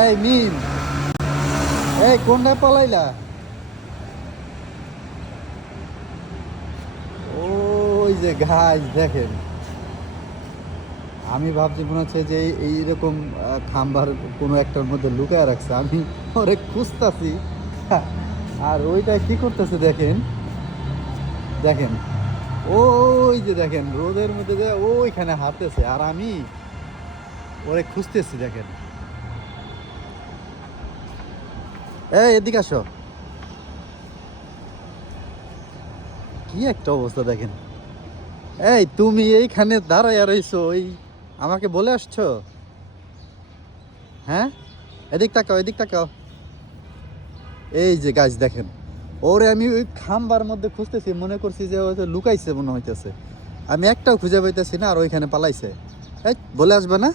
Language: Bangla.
এই মিম, এই কোনটা পালাইলা? ওই যে গাছ দেখেন, আমি ভাবছি মনে হচ্ছে যে এইরকম খাম্বার কোনো একটার মধ্যে লুকায় রাখছে, আমি ওরে খুঁজতাছি। আর ওইটা কি করতেছে দেখেন, দেখেন ওই যে দেখেন রোদের মধ্যে যে ওইখানে হাঁটতেছে, আর আমি ওরে খুঁজতেছি দেখেন। এই এদিকে আসো, কি একটা অবস্থা দেখেন। এই তুমি এইখানে দাঁড়াইয়া রইছো, ওই আমাকে বলে আসছো? হ্যাঁ, এদিক তাকাও, এদিক তাকাও। এই যে গাছ দেখেন, ওরে আমি ওই খাম্বার মধ্যে খুঁজতেছি, মনে করছি যে হয়তো লুকাইছে মনে হইতেছে। আমি একটাও খুঁজে পাইতেছি না, আর ওইখানে পালাইছে। এই বলে আসবে না?